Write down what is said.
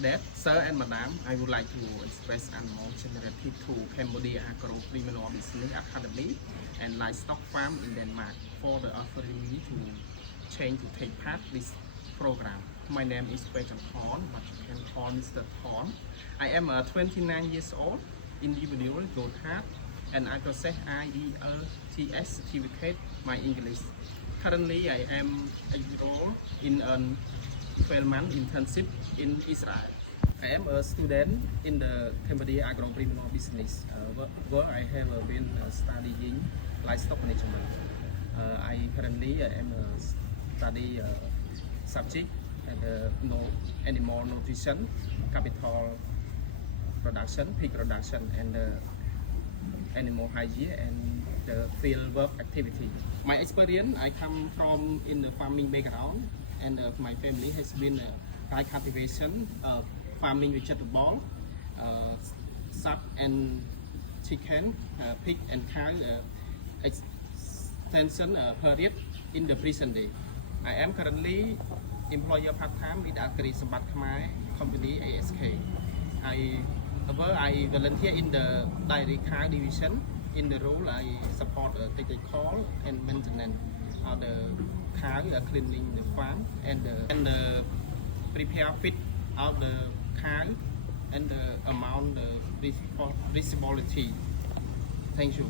That, sir and madam, I would like to express and more generosity to Cambodia Agro Criminal Business Academy and Livestock Farm in Denmark for the offering me to change to take part this program. My name is Pejan Thorn, but you can call Mr. Thorn. I am a 29 years old individual, good heart, and I possess IELTS certificate my English. Currently, I am enrolled in a 12-month internship in Israel. I am a student in the Cambodia Agro Criminal Business, where I have been studying livestock management. I currently am study subject no animal nutrition, capital production, pig production, and animal hygiene and the field work activity. My experience, I come from in the farming background, and my family has been high cultivation, farming vegetable, sub and chicken, pig and cow extension period in the present day. I am currently employer part-time with Agri Sambat Khmer company ASK. I volunteer in the dairy cow division. In the role, I support technical and maintenance of the cow, cleaning the farm and prepare feed of the cow and the amount the responsibility. Thank you.